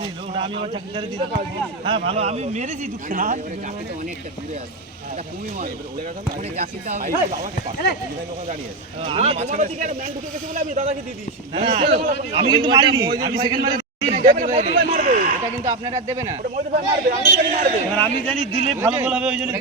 দিল ওটা আমি হ্যাঁ? ভালো আমি মেরেছি দুঃখে না। অনেকটা দূরে আছে। না, আমি কিন্তু মারিনি। আমি সেকেন্ড মারি এটা কিন্তু আপনারা দেবে না। আমি জানি দিলে ভালো হবে ওই জন্য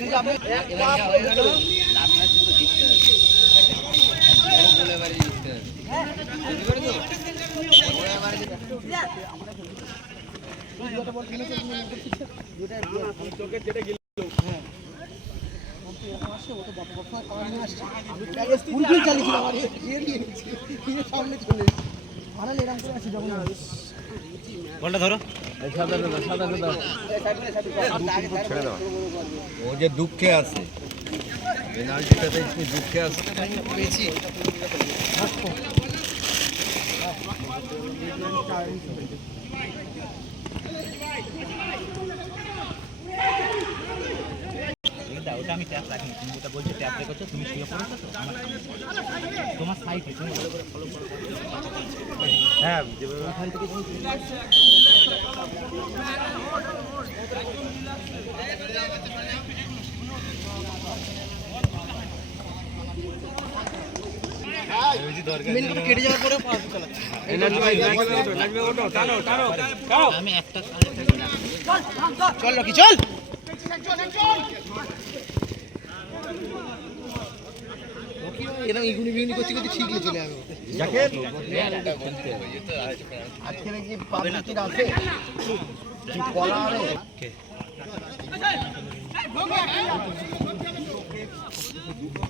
বলটা ধরো। ও যে দুঃখে আছে। পেনাল্টিটাতে দুঃখে আছে। এটা ওটা আমি ট্যাপ রাখিনি। তুমি বলছো ট্যাপ রেখেছো তুমি শুয়ে পড়েছো তো? তোমার সাইডে তুমি ভালো করে ফলো করো হ্যাঁ ওখান থেকে তুমি কেটে যাওয়ার পরে আমি একটা চল রকি চল। এরকম ইগুনি বিগুনি করতে করতে ঠিক চলে যাবে আজকের কি পাবলিকের আছে? কি কলা আরে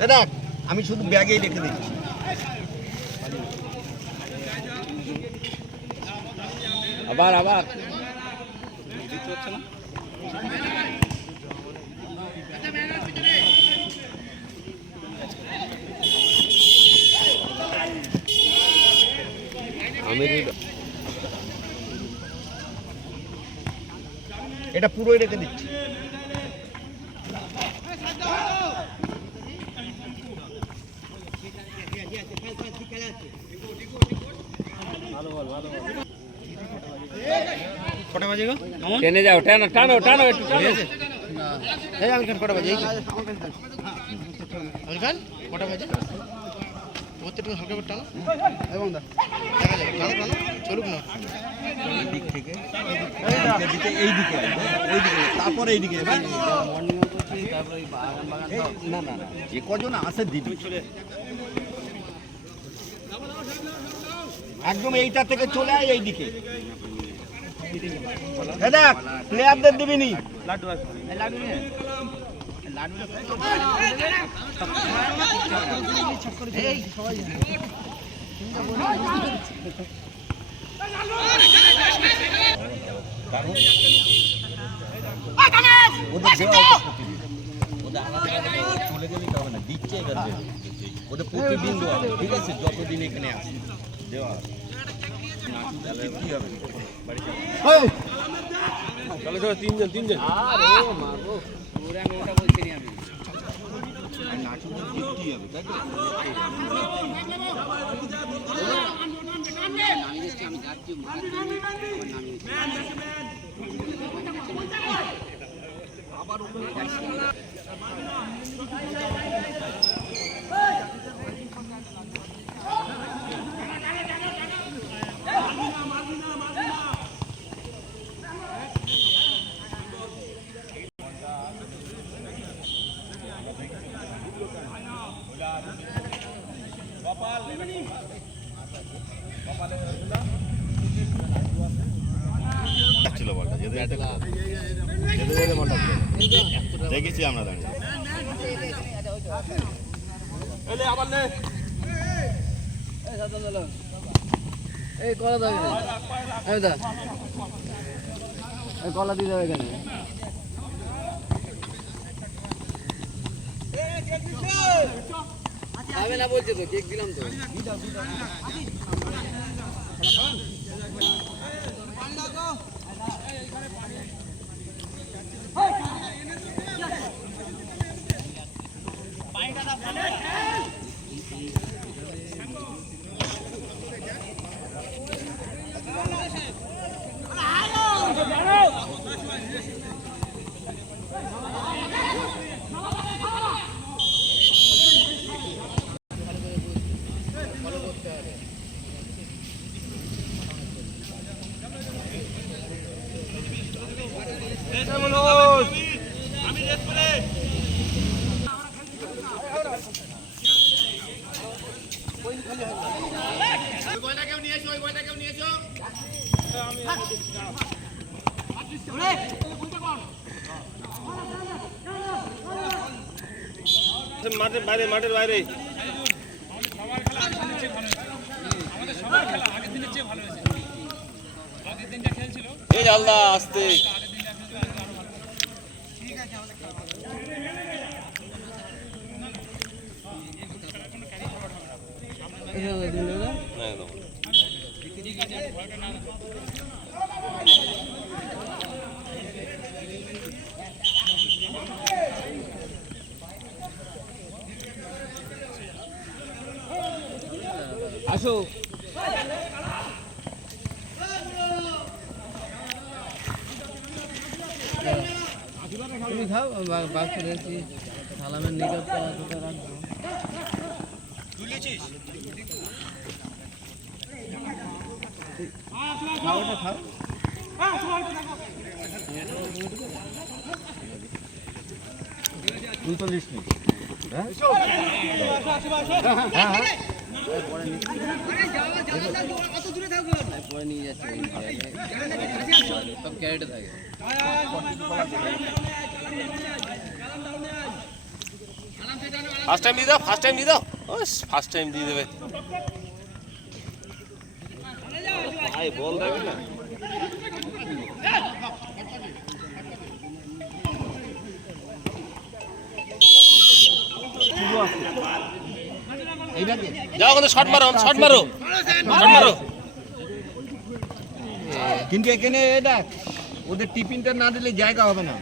দাদা আমি শুধু ব্যাগেই রেখে দিচ্ছি। আবার আবার। এটা পুরোই রেখে দিচ্ছি। কটা বাজে গো? টেনে যাও টানো টানো টানো একটু এই আমি কটা বাজে? আমি কটা বাজে? হালকা করে টানো। এবং দা দেখা যাবে টানো টানো চলুক না। দিক থেকে দিকে। এই দিকে ওই দিকে তারপরে এই দিকে এই, না না না। যে কজন আসে দিদি। একদম এইটা থেকে চলে আয় এই দিকে দাদা প্লেয়ারদের দিবি নি? চলে গেলেই তো হবে দিচ্ছে ওদের প্রতিদিন দেওয়া ঠিক আছে? যতদিন এখানে আসে দেওয়া হবে। তাহলে কি হবে বাড়িতে আরে মাগো পুরো আমি ওটা বলছি নি আমি নাচুদের জিততেই হবে তাই তো নামিয়ে দিচ্ছি আমি যাচ্ছি মারার জন্য আমার নামিয়ে দিচ্ছি ছিল বলটা যেতে যেতে যেতে যেতে বলটা ছিল। দেখেছি আমরা দাঁড়িয়ে এই কলা দাও এই দা কলা দিয়ে দাও এখানে না বলছে তো কেক দিলাম তো মাঠের বাইরে মাঠের বাইরে এই আল্লাহ আসতে। আসো। তুমি খাও বা- বাক্স রেখেছি সালামের নিকট রাখব। খাও ওটা খাও উনচল্লিশ পরে সব ক্যারেটে ফার্স্ট টাইম দিয়ে দাও ফার্স্ট টাইম দিয়ে দাও ফার্স্ট টাইম দিয়ে দেবে। ভাই বল দেবে না। যাও ওখানে শট মারো শট মারো শট মারো। কিন্তু এখানে এটা ওদের টিফিনটা না দিলে জায়গা হবে না।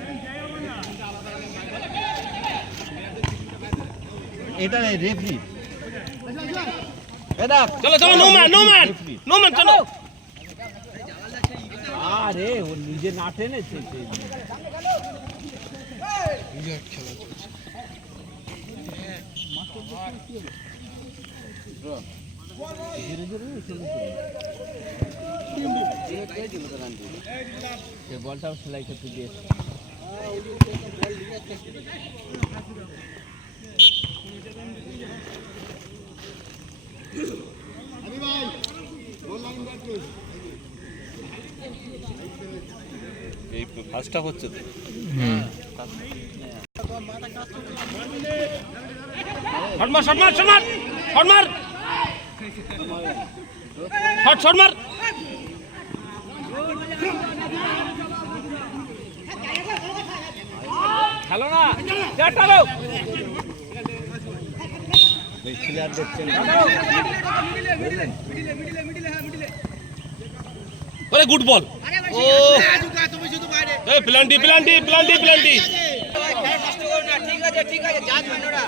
এটা রেফরি। এটা চলো চলো no man no man no man চলো। আরে ও নিজে না টেনেছে খেলা চলছে। সে বলটাও সেলাই করতে দিয়েছে ফার্স্টটা হচ্ছে তো শট মার শট মার শট মার শট মার শট শট মার খেলো না ওরে গুড বল ও এই প্লান্টি প্লান্টি প্লান্টি প্লান্টি ঠিক আছে ঠিক আছে যাচ্ছেন ওরা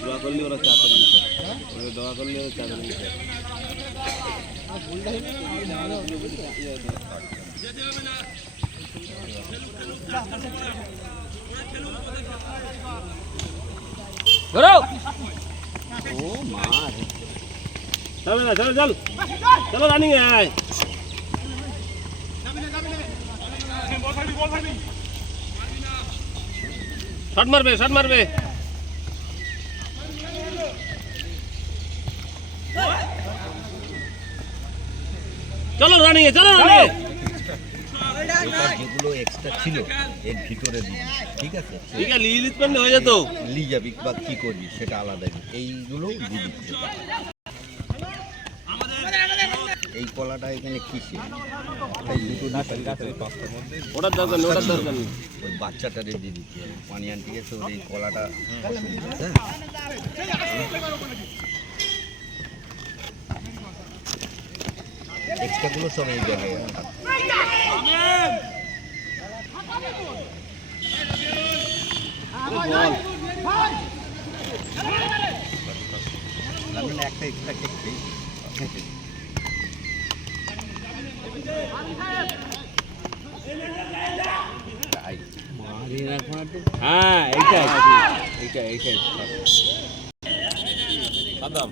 দোয়া করলে ওরা চাপের বিষয় ওরা দোয়া করলে চাপের বিষয় ধরো। ও মার চলো না, চলো, চল। চলো রানিং আয়। শট মারবে শট মারবে চলো রানিং চলো রানিং যেগুলো এক্সট্রা ছিল এর ভিতরে দিবি ঠিক আছে? ঠিক আছে হয়ে যেত। লি যাবি বা কি করবি সেটা আলাদা। এইগুলো দিবি। এই কলাটা এখানে কিসে এই দুটো পাঁচটার মধ্যে। ওটার দরকার নেই ওটার দরকার নেই। ওই বাচ্চাটারে দিয়ে দিচ্ছি পানি আনতে গেছে ওর এই কলাটা এক্সট্রাগুলো সব এই জায়গায় একটা এক্সট্রা তাই হ্যাঁ এইটাই এইটাই এইটাই সাদাম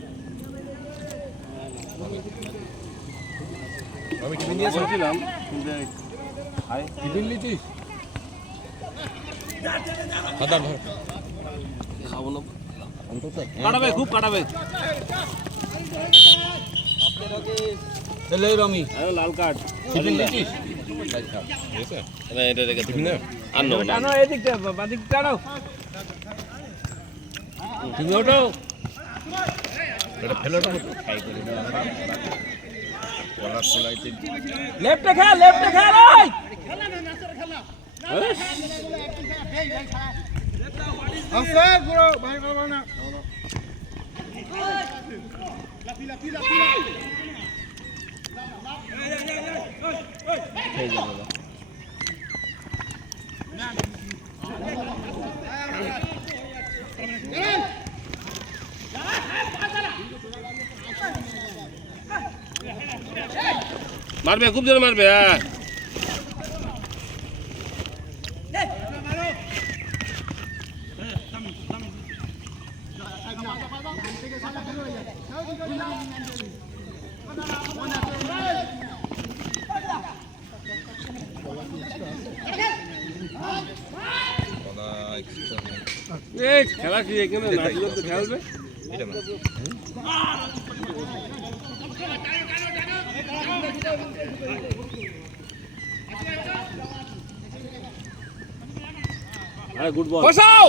আমি টিফিন নিয়ে এসেছিলাম। টিফিন নিয়েছিস? সাদাম খাব না। অন্তত কাটাবে খুব কাটাবে। তাহলে রমি। লাল কার্ড। টিফিন নিয়েছিস এটা রেখে টিফিন আর নো টানো বাদিক টানো তুমি এটা করে কলার লেফটে খেল লেফটে খেল ওই! মারবে খুব জোরে মারবে হ্যাঁ এই খেলা কি এখানে নাচগুলো তো খেলবে। এটা না আরে গুড বল বসাও!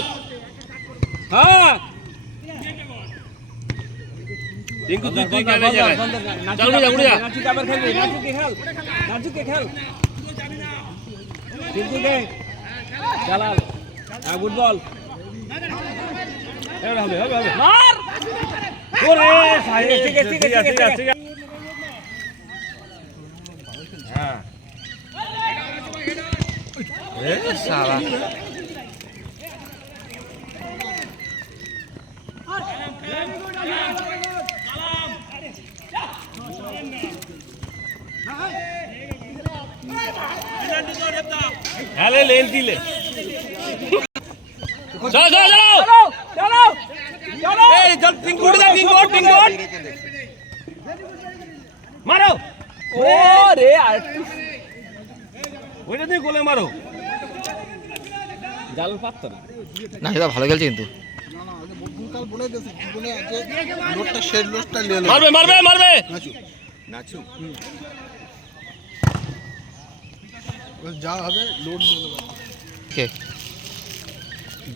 হ্যাঁ! টিঙ্কু তুই তুই খেলে যা চল উড়ে যা উড়ে যা। নাচু আবার খেলবি নাচু কে খেল নাচু কে খেল। কিন্তু কে জালাল হ্যাঁ গুড বল হবে হবে হবে মার ওরে ঠিক আছে ঠিক আছে ঠিক আছে ঠিক আছে হেলে লেন দিলে চলো চলো চলো চলো চলো এই চল টিঙ্কু উড়ে যা টিঙ্কু ওঠ, টিঙ্কু ওঠ। মারো ও রে আর ওইটা দিয়ে গোলে মারো। জাল না। না সেটা ভালো খেলছে কিন্তু। মারবে মারবে মারবে। নাচু। কে?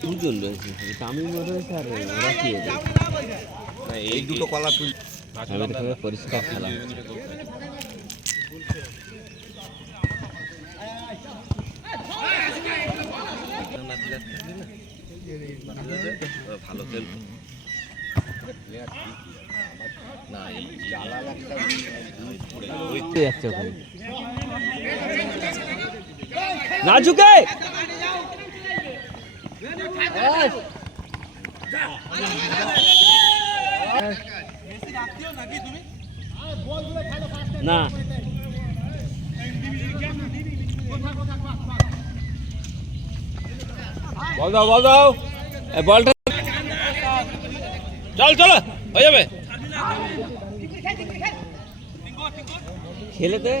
দুজন রয়েছে। তামিম রয়েছে আর ওরা কি এই দুটো কলা তুই পরিষ্কার খেলা। ভালো খেল না এই জালাল একটা যাচ্ছে ওখানে নাচুকে না। বল দাও বল দাও। বলটা চল চলো হয়ে যাবে খেলে দে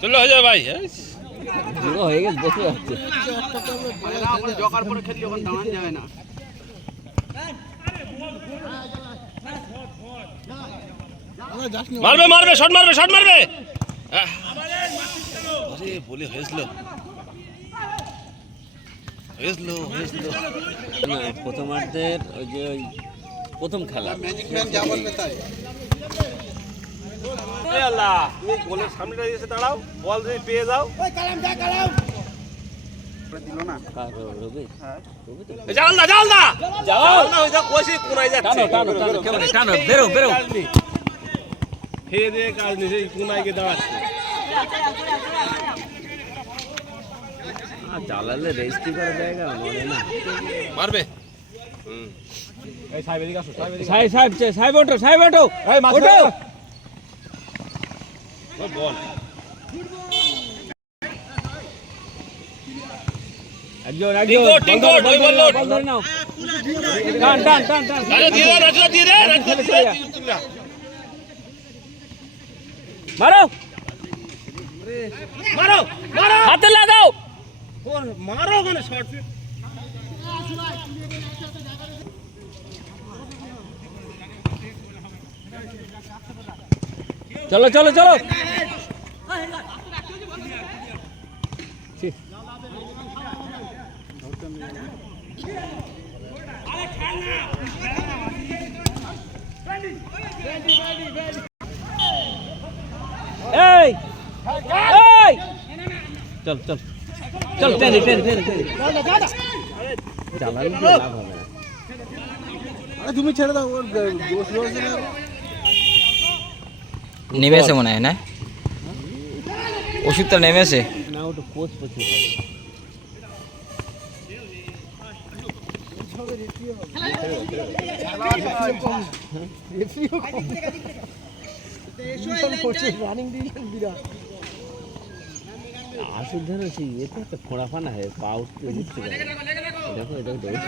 চলো হয়ে যাবে ভাই হ্যাঁ হয়ে গেছে বসে যাচ্ছে জকার পরে খেললে ওখানে দাঁড়ানো যাবে না মারবে মারবে শট মারবে শট মারবে। আরে বলে হয়েছিল। হয়েছিল হয়েছিল। না প্রথমার্ধের ওই যে ওই প্রথম খেলা। ম্যাজিক ম্যান যা বলবে তাই। আল্লাহ তুমি গোলের সামনেটা এসে দাঁড়াও বল যদি পেয়ে যাও। দিল তো। এ যাও না যাও না যাও না ওই যা কোশি কোনায় যাচ্ছে। টানো টানো টানো কেমন? টানো বেরো বেরো। খেয়ে দিয়ে কাজ নেই সেই কোনায় গিয়ে দাঁড়াচ্ছে চালালে রেজিস্ট্রি করা জায়গা মনে না। মারবে? এই সাহেব সাহেব সাহেব সাহেব চে- সাহেব ওঠো সাহেব ওঠো। ওঠো। বল। একজন একজন। টান টান টান টান। দিয়ে দে দিয়ে দে রাজা খেলে দিয়ে চলে যা। দে মারো। মারো মারো। হাতে লাগাও। মারো ওখানে শর্ট চলো চলো চলো। এই এই। চল চল। চল টেনে টেনে টেনে জ্বালানি লাভ হবে না। আরে তুমি ছেড়ে দাও ওর দোষ রয়েছে না? নেমেছে মনে হয় না? ওষুধটা নেমেছে? না ওটা কোচ প্রচুর আসল এতে একটা খোঁড়া ফানা হয় পা উঠতে উঠতে দেখো এটা দেখো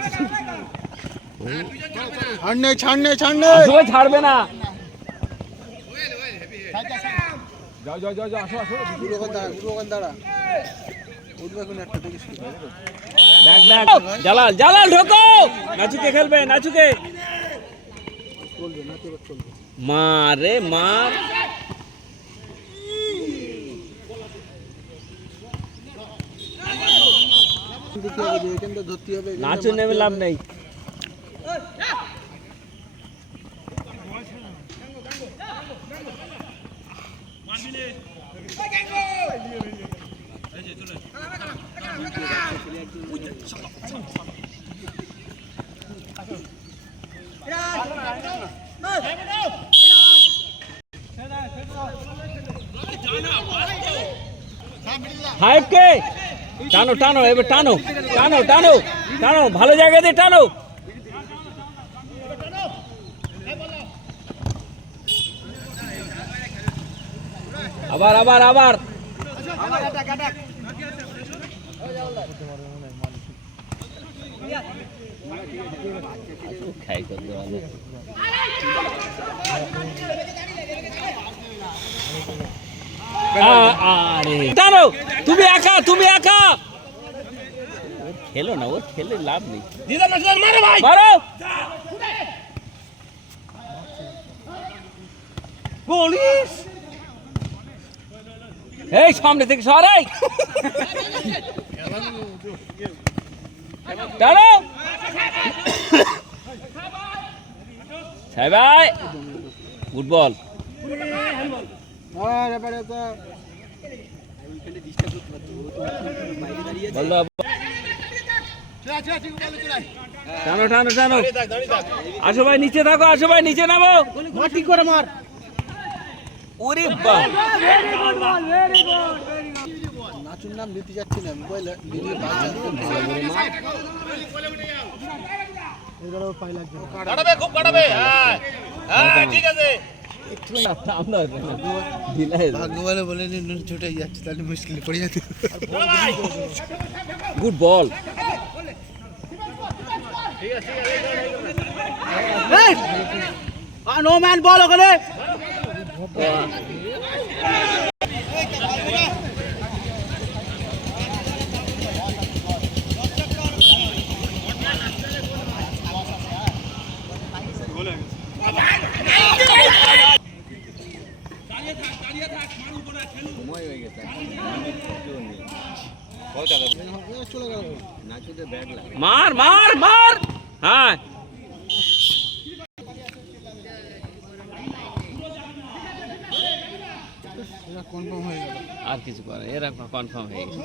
ছাড় নেই ছাড় নেই ছাড় নেই আসলে ছাড়বে না। যাও যাও যাও যাও আসো আসো। গুরু ওখানে দাঁড়া গুরু ওখানে দাঁড়া। উঠবে এখন একটা দেখিস কি। ব্যাগ ব্যাগ জালাল জালাল ঢোকো! নাচুকে খেলবে নাচুকে। মার দিতে হবে যে এখানটা ধরতে হবে এখানটা নাচু মারতে নেমে লাভ হবে। নেই হাইপকে টানো টানো, এবার টানো। টানো টানো টানো, ভালো জায়গা দিয়ে টানো। আবার আবার আবার। খাই করতে আরে। টানো তুমি একা তুমি একা। খেলো না ওর খেলে লাভ নেই। দিদার না দিদার মারে ভাই। মারো। বলিস এই সামনে থেকে সরাই সাহেব বল দাও। টানো টানো টানো। আসো ভাই নিচে থাকো আসো ভাই নিচে নামো। মাটি করে মার। ওরে নাচুর নাম নিতে যাচ্ছি না মোবাইল খুব কাটাবে হ্যাঁ হ্যাঁ ঠিক আছে। আমরা বলে নিন ছুটে যাচ্ছে তাহলে মুশকিল পড়ে যাচ্ছে। Good ball no man ball ওখানে সময় হয়ে গেছে চলে গেল নাচুতে ব্যাগ লাগে মার মার মার! হ্যাঁ আর কিছু করে এরা কনফার্ম হয়ে গেছে।